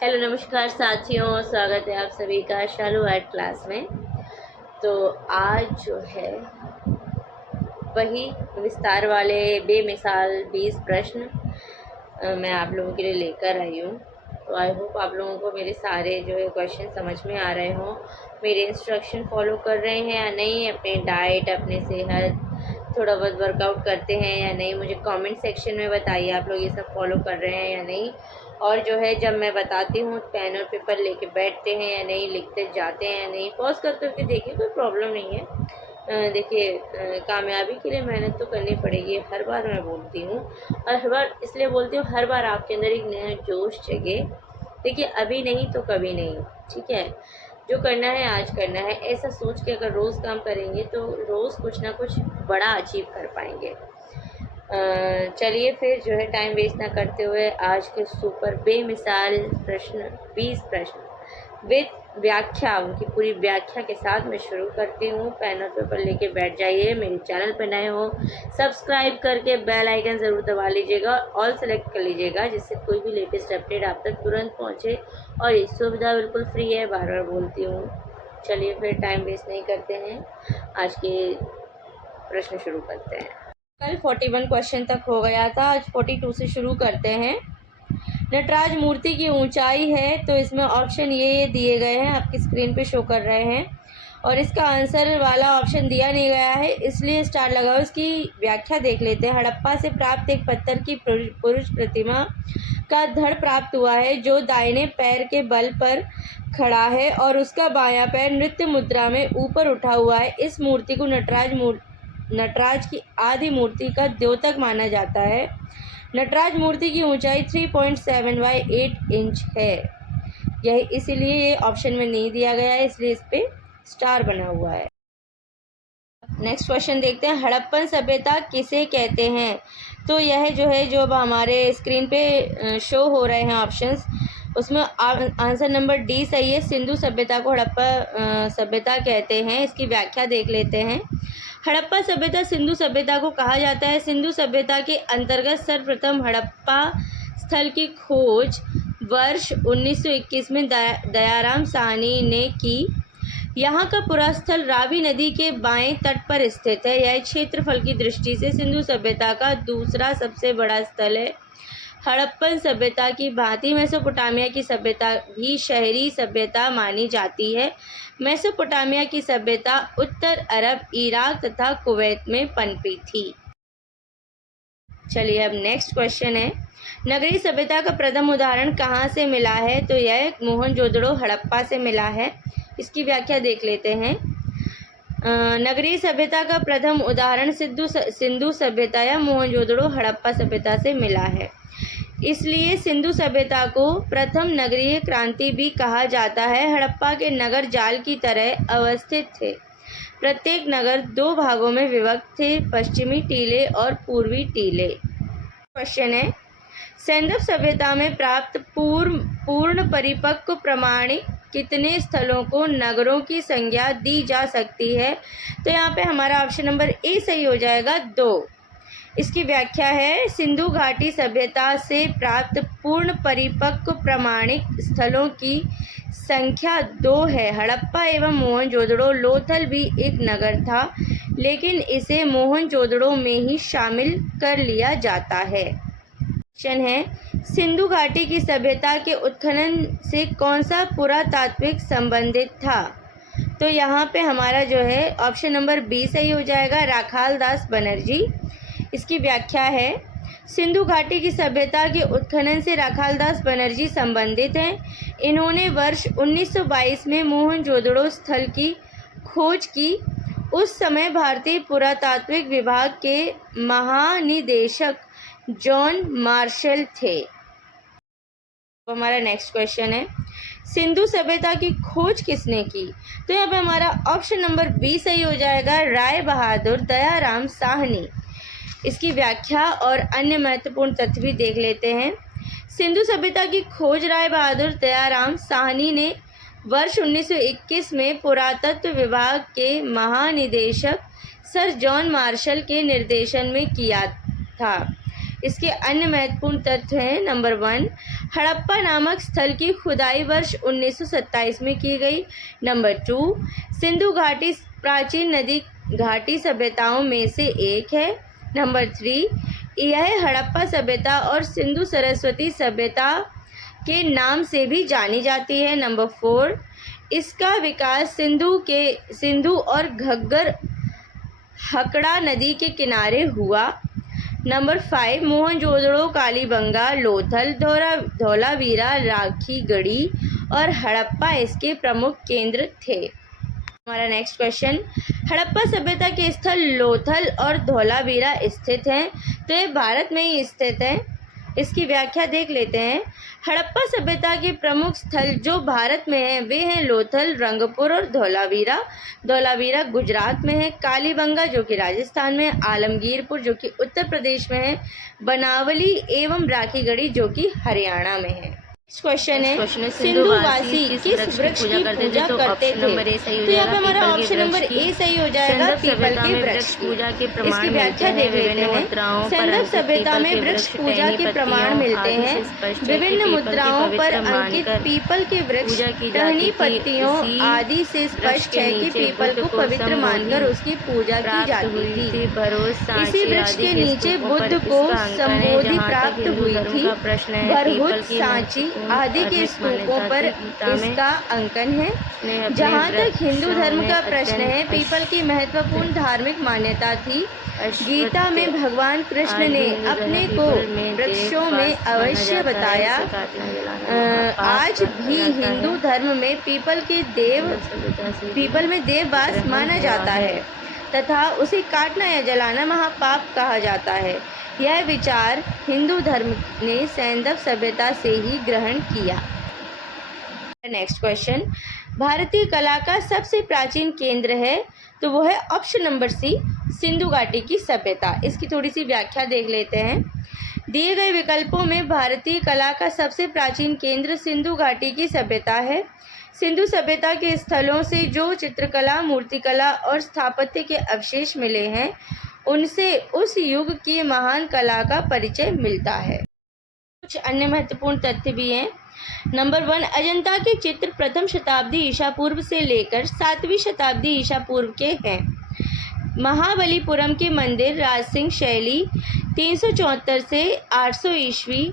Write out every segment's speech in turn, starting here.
Hello नमस्कार साथियों, स्वागत है आप सभी का शालू आर्ट क्लास में। तो आज जो है वही विस्तार वाले बेमिसाल 20 प्रश्न मैं आप लोगों के लिए लेकर आई हूँ। तो आई होप आप लोगों को मेरे सारे जो है क्वेश्चन समझ में आ रहे हों, मेरे इंस्ट्रक्शन फॉलो कर रहे हैं या नहीं, अपने डाइट, अपने सेहत, थोड़ा बहुत वर्कआउट करते हैं या नहीं। मुझे कमेंट सेक्शन में बताइए आप लोग ये सब फॉलो कर रहे हैं या नहीं। और जो है जब मैं बताती हूँ पेन और पेपर लेके बैठते हैं या नहीं, लिखते जाते हैं या नहीं, पॉज करते हुए देखिए, कोई प्रॉब्लम नहीं है। देखिए, कामयाबी के लिए मेहनत तो करनी पड़ेगी, हर बार मैं बोलती हूँ। और हर बार इसलिए बोलती हूँ, हर बार आपके अंदर एक नया जोश जगे। देखिए, अभी नहीं तो कभी नहीं, ठीक है। जो करना है आज करना है, ऐसा सोच के अगर रोज़ काम करेंगे तो रोज़ कुछ ना कुछ बड़ा अचीव कर पाएंगे। चलिए फिर जो है टाइम वेस्ट ना करते हुए आज के सुपर बेमिसाल प्रश्न 20 प्रश्न विद व्याख्या, उनकी पूरी व्याख्या के साथ मैं शुरू करती हूँ। पेन और पेपर लेके बैठ जाइए। मेरे चैनल पर नए हो सब्सक्राइब करके बेल आइकन ज़रूर दबा लीजिएगा, ऑल सेलेक्ट कर लीजिएगा, जिससे कोई भी लेटेस्ट अपडेट आप तक तुरंत पहुँचे। और ये सुविधा बिल्कुल फ्री है, बार बार बोलती हूँ। चलिए फिर टाइम वेस्ट नहीं करते हैं, आज के प्रश्न शुरू करते हैं। कल 41 क्वेश्चन तक हो गया था, आज 42 से शुरू करते हैं। नटराज मूर्ति की ऊंचाई है, तो इसमें ऑप्शन ये दिए गए हैं, आपकी स्क्रीन पे शो कर रहे हैं। और इसका आंसर वाला ऑप्शन दिया नहीं गया है, इसलिए स्टार लगाओ। इसकी व्याख्या देख लेते हैं। हड़प्पा से प्राप्त एक पत्थर की पुरुष प्रतिमा का धड़ प्राप्त हुआ है, जो दाहिने पैर के बल पर खड़ा है और उसका बायां पैर नृत्य मुद्रा में ऊपर उठा हुआ है। इस मूर्ति को नटराज की आदि मूर्ति का द्योतक माना जाता है। नटराज मूर्ति की ऊंचाई 3.7/8 इंच है। यह इसीलिए ये ऑप्शन में नहीं दिया गया है, इसलिए इस पे स्टार बना हुआ है। नेक्स्ट क्वेश्चन देखते हैं। हड़प्पन सभ्यता किसे कहते हैं? तो यह जो है, जो अब हमारे स्क्रीन पे शो हो रहे हैं ऑप्शंस, उसमें आंसर नंबर डी सही है। सिंधु सभ्यता को हड़प्पा सभ्यता कहते हैं। इसकी व्याख्या देख लेते हैं। हड़प्पा सभ्यता सिंधु सभ्यता को कहा जाता है। सिंधु सभ्यता के अंतर्गत सर्वप्रथम हड़प्पा स्थल की खोज वर्ष 1921 में दयाराम साहनी ने की। यहाँ का पुरास्थल रावी नदी के बाएं तट पर स्थित है। यह क्षेत्रफल की दृष्टि से सिंधु सभ्यता का दूसरा सबसे बड़ा स्थल है। हड़प्पन सभ्यता की भांति मेसोपोटामिया की सभ्यता भी शहरी सभ्यता मानी जाती है। मेसोपोटामिया की सभ्यता उत्तर अरब, इराक तथा कुवैत में पनपी थी। चलिए अब नेक्स्ट क्वेश्चन है। नगरीय सभ्यता का प्रथम उदाहरण कहाँ से मिला है? तो यह मोहनजोदड़ो हड़प्पा से मिला है। इसकी व्याख्या देख लेते हैं। नगरीय सभ्यता का प्रथम उदाहरण सिंधु सभ्यता या मोहनजोदड़ो हड़प्पा सभ्यता से मिला है। इसलिए सिंधु सभ्यता को प्रथम नगरीय क्रांति भी कहा जाता है। हड़प्पा के नगर जाल की तरह अवस्थित थे। प्रत्येक नगर 2 भागों में विभक्त थे, पश्चिमी टीले और पूर्वी टीले। क्वेश्चन है, सैंधव सभ्यता में प्राप्त पूर्ण परिपक्व प्रमाणिक कितने स्थलों को नगरों की संज्ञा दी जा सकती है? तो यहाँ पे हमारा ऑप्शन नंबर ए सही हो जाएगा, 2। इसकी व्याख्या है, सिंधु घाटी सभ्यता से प्राप्त पूर्ण परिपक्व प्रमाणिक स्थलों की संख्या 2 है। हड़प्पा एवं मोहनजोदड़ो लोथल भी एक नगर था, लेकिन इसे मोहनजोदड़ो में ही शामिल कर लिया जाता है। क्वेश्चन है, सिंधु घाटी की सभ्यता के उत्खनन से कौन सा पुरातात्विक संबंधित था? तो यहाँ पे हमारा जो है ऑप्शन नंबर बी सही हो जाएगा, राखाल दास बनर्जी। इसकी व्याख्या है, सिंधु घाटी की सभ्यता के उत्खनन से राखाल दास बनर्जी संबंधित हैं। इन्होंने वर्ष 1922 में मोहनजोदड़ो स्थल की खोज की। उस समय भारतीय पुरातात्विक विभाग के महानिदेशक जॉन मार्शल थे। तो हमारा नेक्स्ट क्वेश्चन है, सिंधु सभ्यता की खोज किसने की? तो यहाँ पे हमारा ऑप्शन नंबर बी सही हो जाएगा, राय बहादुर दयाराम साहनी। इसकी व्याख्या और अन्य महत्वपूर्ण तथ्य भी देख लेते हैं। सिंधु सभ्यता की खोज राय बहादुर दयाराम साहनी ने वर्ष 1921 में पुरातत्व विभाग के महानिदेशक सर जॉन मार्शल के निर्देशन में किया था। इसके अन्य महत्वपूर्ण तथ्य हैं। नंबर 1, हड़प्पा नामक स्थल की खुदाई वर्ष 1927 में की गई। नंबर 2, सिंधु घाटी प्राचीन नदी घाटी सभ्यताओं में से एक है। नंबर 3, यह हड़प्पा सभ्यता और सिंधु सरस्वती सभ्यता के नाम से भी जानी जाती है। नंबर 4, इसका विकास सिंधु और घग्गर हकड़ा नदी के किनारे हुआ। नंबर 5, मोहनजोदड़ो, कालीबंगा, लोथल, धौलावीरा, राखीगढ़ी और हड़प्पा इसके प्रमुख केंद्र थे। हमारा नेक्स्ट क्वेश्चन, हड़प्पा सभ्यता के स्थल लोथल और धौलावीरा स्थित हैं, तो ये भारत में ही स्थित है। इसकी व्याख्या देख लेते हैं। हड़प्पा सभ्यता के प्रमुख स्थल जो भारत में हैं वे हैं लोथल, रंगपुर और धौलावीरा। धौलावीरा गुजरात में है, कालीबंगा जो कि राजस्थान में है, आलमगीरपुर जो कि उत्तर प्रदेश में है, बनावली एवं राखीगढ़ी जो कि हरियाणा में है। क्वेश्चन है, सिंधुवासी किस वृक्ष की पूजा करते थे? तो यहाँ पे हमारा ऑप्शन नंबर ए सही हो जाएगा, पीपल के वृक्ष पूजा के प्रमाण। इसकी व्याख्या देख लेते हैं। सिंधु सभ्यता में वृक्ष पूजा के प्रमाण मिलते हैं। विभिन्न मुद्राओं पर अंकित पीपल के वृक्ष टहनी पत्तियों आदि से स्पष्ट है कि पीपल को पवित्र मानकर उसकी पूजा की जाती थी। इसी वृक्ष के नीचे बुद्ध को संबोधि प्राप्त हुई थी। बरहुत, सांची आदि के स्तूपों पर इसका अंकन है। जहाँ तक हिंदू धर्म का प्रश्न है, पीपल की महत्वपूर्ण धार्मिक मान्यता थी। गीता में भगवान कृष्ण ने अपने को वृक्षों में अवश्य बताया। आज भी हिंदू धर्म में पीपल में देववास माना जाता है तथा उसे काटना या जलाना महापाप कहा जाता है। यह विचार हिंदू धर्म ने सैंधव सभ्यता से ही ग्रहण किया। नेक्स्ट क्वेश्चन, भारतीय कला का सबसे प्राचीन केंद्र है, तो वो है ऑप्शन नंबर सी, सिंधु घाटी की सभ्यता। इसकी थोड़ी सी व्याख्या देख लेते हैं। दिए गए विकल्पों में भारतीय कला का सबसे प्राचीन केंद्र सिंधु घाटी की सभ्यता है। सिंधु सभ्यता के स्थलों से जो चित्रकला, मूर्तिकला और स्थापत्य के अवशेष मिले हैं उनसे उस युग की महान कला का परिचय मिलता है। कुछ अन्य महत्वपूर्ण तथ्य भी हैं। नंबर 1, अजंता के चित्र प्रथम शताब्दी ईसा पूर्व से लेकर 7वीं शताब्दी ईसा पूर्व के हैं। महाबलीपुरम के मंदिर राजसिंह शैली 374 से 800 ईस्वी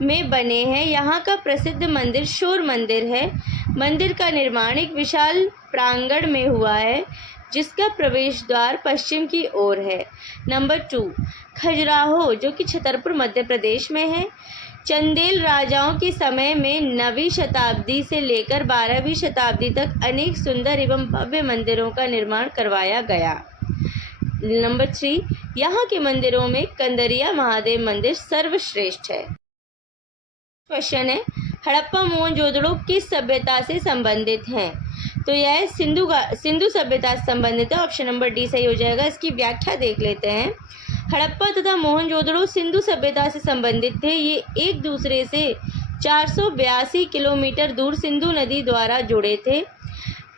में बने हैं। यहाँ का प्रसिद्ध मंदिर शोर मंदिर है। मंदिर का निर्माण एक विशाल प्रांगण में हुआ है जिसका प्रवेश द्वार पश्चिम की ओर है। नंबर 2, खजुराहो जो कि छतरपुर मध्य प्रदेश में है। चंदेल राजाओं के समय में 9वीं शताब्दी से लेकर 12वीं शताब्दी तक अनेक सुंदर एवं भव्य मंदिरों का निर्माण करवाया गया। नंबर 3, यहाँ के मंदिरों में कंदरिया महादेव मंदिर सर्वश्रेष्ठ है। क्वेश्चन है, हड़प्पा मोहनजोदड़ो किस सभ्यता से संबंधित हैं? तो यह सिंधु सभ्यता से संबंधित है। ऑप्शन नंबर डी सही हो जाएगा। इसकी व्याख्या देख लेते हैं। हड़प्पा तथा मोहनजोदड़ो सिंधु सभ्यता से संबंधित थे। ये एक दूसरे से 482 किलोमीटर दूर सिंधु नदी द्वारा जुड़े थे।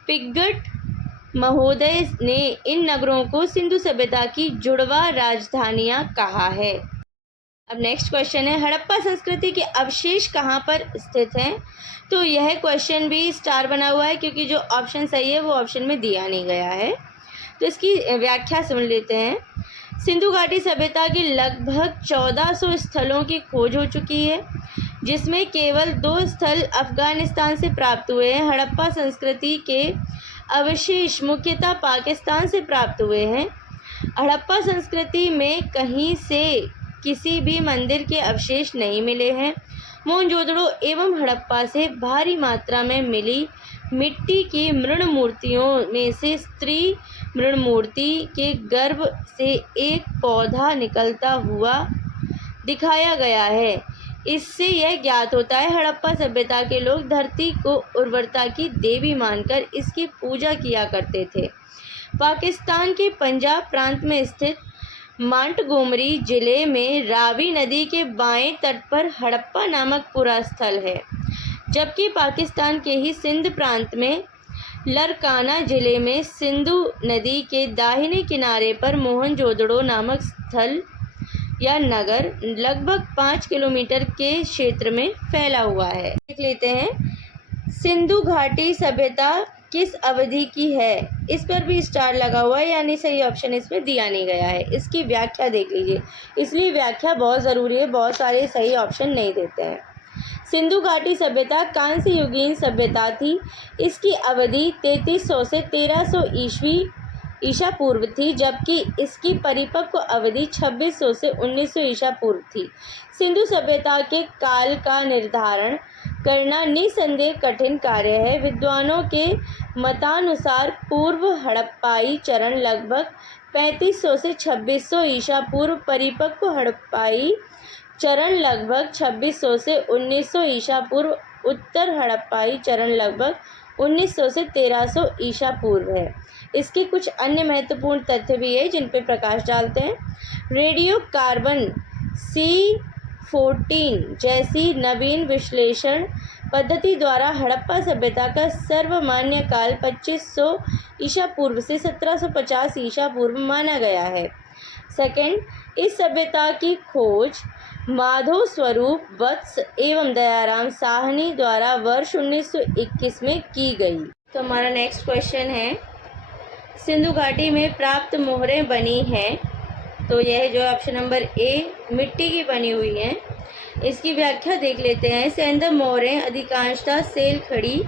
पिग्गट महोदय ने इन नगरों को सिंधु सभ्यता की जुड़वा राजधानियां कहा है। अब नेक्स्ट क्वेश्चन है, हड़प्पा संस्कृति के अवशेष कहाँ पर स्थित हैं? तो यह क्वेश्चन भी स्टार बना हुआ है क्योंकि जो ऑप्शन सही है वो ऑप्शन में दिया नहीं गया है। तो इसकी व्याख्या सुन लेते हैं। सिंधु घाटी सभ्यता की लगभग 1400 स्थलों की खोज हो चुकी है, जिसमें केवल 2 स्थल अफगानिस्तान से प्राप्त हुए हैं। हड़प्पा संस्कृति के अवशेष मुख्यतः पाकिस्तान से प्राप्त हुए हैं। हड़प्पा संस्कृति में कहीं से किसी भी मंदिर के अवशेष नहीं मिले हैं। मोहनजोदड़ो एवं हड़प्पा से भारी मात्रा में मिली मिट्टी की मृण मूर्तियों में से स्त्री मृण मूर्ति के गर्भ से एक पौधा निकलता हुआ दिखाया गया है। इससे यह ज्ञात होता है हड़प्पा सभ्यता के लोग धरती को उर्वरता की देवी मानकर इसकी पूजा किया करते थे। पाकिस्तान के पंजाब प्रांत में स्थित मांटगोमरी जिले में रावी नदी के बाएं तट पर हड़प्पा नामक पुरा स्थल है, जबकि पाकिस्तान के ही सिंध प्रांत में लरकाना जिले में सिंधु नदी के दाहिने किनारे पर मोहनजोदड़ो नामक स्थल या नगर लगभग 5 किलोमीटर के क्षेत्र में फैला हुआ है। देख लेते हैं सिंधु घाटी सभ्यता किस अवधि की है। इस पर भी स्टार लगा हुआ है, यानी सही ऑप्शन इसमें दिया नहीं गया है। इसकी व्याख्या देख लीजिए, इसलिए व्याख्या बहुत ज़रूरी है, बहुत सारे सही ऑप्शन नहीं देते हैं। सिंधु घाटी सभ्यता कांस्य युगीन सभ्यता थी। इसकी अवधि 3300 से 1300 ईसा पूर्व थी, जबकि इसकी परिपक्व अवधि 2600 से 1900 ईसा पूर्व थी। सिंधु सभ्यता के काल का निर्धारण करना निसंदेह कठिन कार्य है। विद्वानों के मतानुसार पूर्व हड़प्पाई चरण लगभग 3500 से 2600 ईसा पूर्व, परिपक्व हड़प्पाई चरण लगभग 2600 से 1900 ईसा पूर्व, उत्तर हड़प्पाई चरण लगभग 1900 से 1300 ईसा पूर्व है। इसके कुछ अन्य महत्वपूर्ण तथ्य भी है जिन पर प्रकाश डालते हैं। रेडियो कार्बन C14 जैसी नवीन विश्लेषण पद्धति द्वारा हड़प्पा सभ्यता का सर्वमान्य काल 2500 ईसा पूर्व से 1750 ईसा पूर्व माना गया है। सेकंड, इस सभ्यता की खोज माधव स्वरूप वत्स एवं दयाराम साहनी द्वारा वर्ष 1921 में की गई। तो हमारा नेक्स्ट क्वेश्चन है, सिंधु घाटी में प्राप्त मोहरें बनी हैं। तो यह जो ऑप्शन नंबर ए मिट्टी की बनी हुई है, इसकी व्याख्या देख लेते हैं। सेंधव मोहरें अधिकांशतः सेल खड़ी,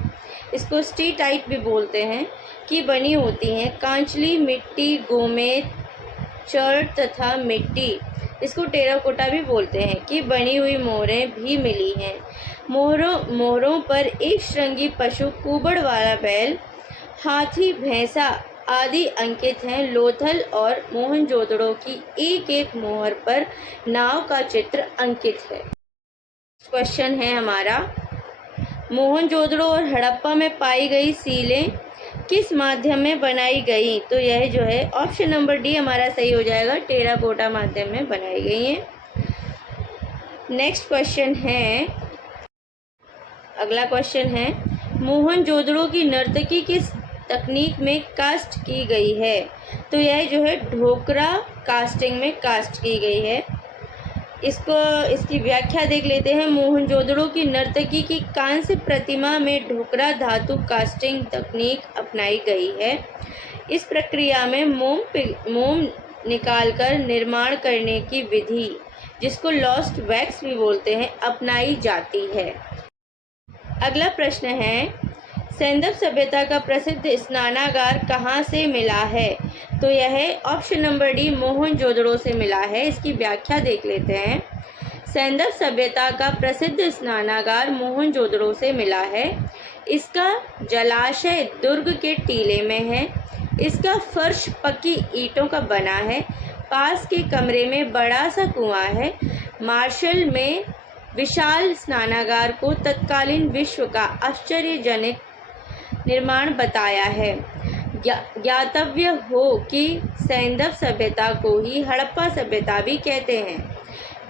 इसको स्टीटाइट भी बोलते हैं, की बनी होती हैं। कांचली मिट्टी, गोमेद, चर्ट तथा मिट्टी, इसको टेराकोटा भी बोलते हैं, कि बनी हुई मोहरें भी मिली हैं। मोहरों पर एक श्रृंगी पशु, कुबड़ वाला बैल, हाथी, भैंसा आदि अंकित हैं। लोथल और मोहनजोदड़ो की एक एक मोहर पर नाव का चित्र अंकित है। क्वेश्चन है हमारा, मोहनजोदड़ो और हड़प्पा में पाई गई सीलें किस माध्यम में बनाई गई। तो यह जो है ऑप्शन नंबर डी हमारा सही हो जाएगा, टेराकोटा माध्यम में बनाई गई हैं। नेक्स्ट क्वेश्चन है, अगला क्वेश्चन है, मोहनजोदड़ो की नर्तकी किस तकनीक में कास्ट की गई है। तो यह जो है ढोकरा कास्टिंग में कास्ट की गई है। इसकी व्याख्या देख लेते हैं। मोहनजोदड़ो की नर्तकी की कांस्य प्रतिमा में ढोकरा धातु कास्टिंग तकनीक अपनाई गई है। इस प्रक्रिया में मोम निकालकर निर्माण करने की विधि, जिसको लॉस्ट वैक्स भी बोलते हैं, अपनाई जाती है। अगला प्रश्न है, सेंधव सभ्यता का प्रसिद्ध स्नानागार कहाँ से मिला है। तो यह ऑप्शन नंबर डी मोहनजोदड़ो से मिला है। इसकी व्याख्या देख लेते हैं। सेंधव सभ्यता का प्रसिद्ध स्नानागार मोहनजोदड़ो से मिला है। इसका जलाशय दुर्ग के टीले में है। इसका फर्श पक्की ईंटों का बना है। पास के कमरे में बड़ा सा कुआं है। मार्शल में विशाल स्नानागार को तत्कालीन विश्व का आश्चर्यजनक निर्माण बताया है। ज्ञातव्य हो कि सेंधव सभ्यता को ही हड़प्पा सभ्यता भी कहते हैं।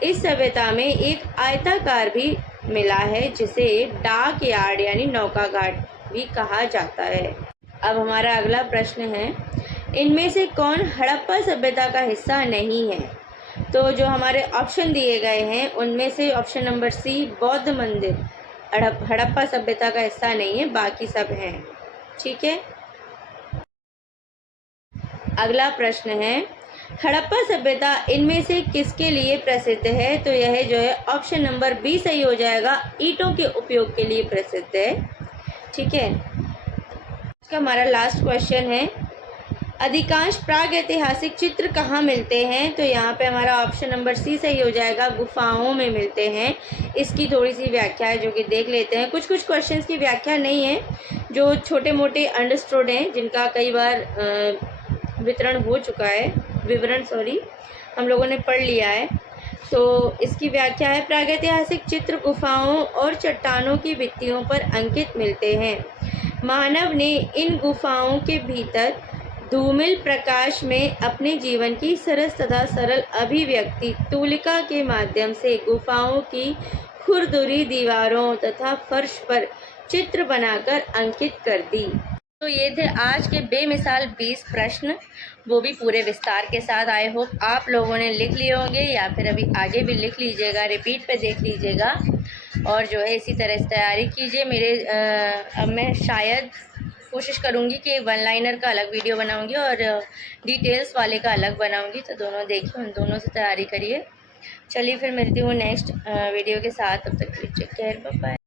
इस सभ्यता में एक आयताकार भी मिला है, जिसे डाक यार्ड यानी नौका घाट भी कहा जाता है। अब हमारा अगला प्रश्न है, इनमें से कौन हड़प्पा सभ्यता का हिस्सा नहीं है। तो जो हमारे ऑप्शन दिए गए हैं उनमें से ऑप्शन नंबर सी बौद्ध मंदिर हड़प्पा सभ्यता का हिस्सा नहीं है, बाकी सब हैं। ठीक है। अगला प्रश्न है, हड़प्पा सभ्यता इनमें से किसके लिए प्रसिद्ध है। तो यह जो है ऑप्शन नंबर बी सही हो जाएगा, ईंटों के उपयोग के लिए प्रसिद्ध है। ठीक है। इसका हमारा लास्ट क्वेश्चन है, अधिकांश प्रागैतिहासिक चित्र कहाँ मिलते हैं। तो यहाँ पे हमारा ऑप्शन नंबर सी सही हो जाएगा, गुफाओं में मिलते हैं। इसकी थोड़ी सी व्याख्या है जो कि देख लेते हैं। कुछ क्वेश्चंस की व्याख्या नहीं है, जो छोटे मोटे अंडरस्टूड हैं, जिनका कई बार विवरण हम लोगों ने पढ़ लिया है। तो इसकी व्याख्या है, प्रागैतिहासिक चित्र गुफाओं और चट्टानों की भित्तियों पर अंकित मिलते हैं। मानव ने इन गुफाओं के भीतर धूमिल प्रकाश में अपने जीवन की सरल अभिव्यक्ति तूलिका के माध्यम से गुफाओं की खुरदुरी दीवारों तथा फर्श पर चित्र बनाकर अंकित कर दी। तो ये थे आज के बेमिसाल 20 प्रश्न, वो भी पूरे विस्तार के साथ। आई होप आप लोगों ने लिख लिए होंगे या फिर अभी आगे भी लिख लीजिएगा, रिपीट पे देख लीजिएगा और जो है इसी तरह से तैयारी कीजिए। अब मैं शायद कोशिश करूँगी कि वन लाइनर का अलग वीडियो बनाऊँगी और डिटेल्स वाले का अलग बनाऊँगी, तो दोनों देखिए, उन दोनों से तैयारी करिए। चलिए फिर मिलती हूँ नेक्स्ट वीडियो के साथ, तब तक टेक केयर, बाय बाय।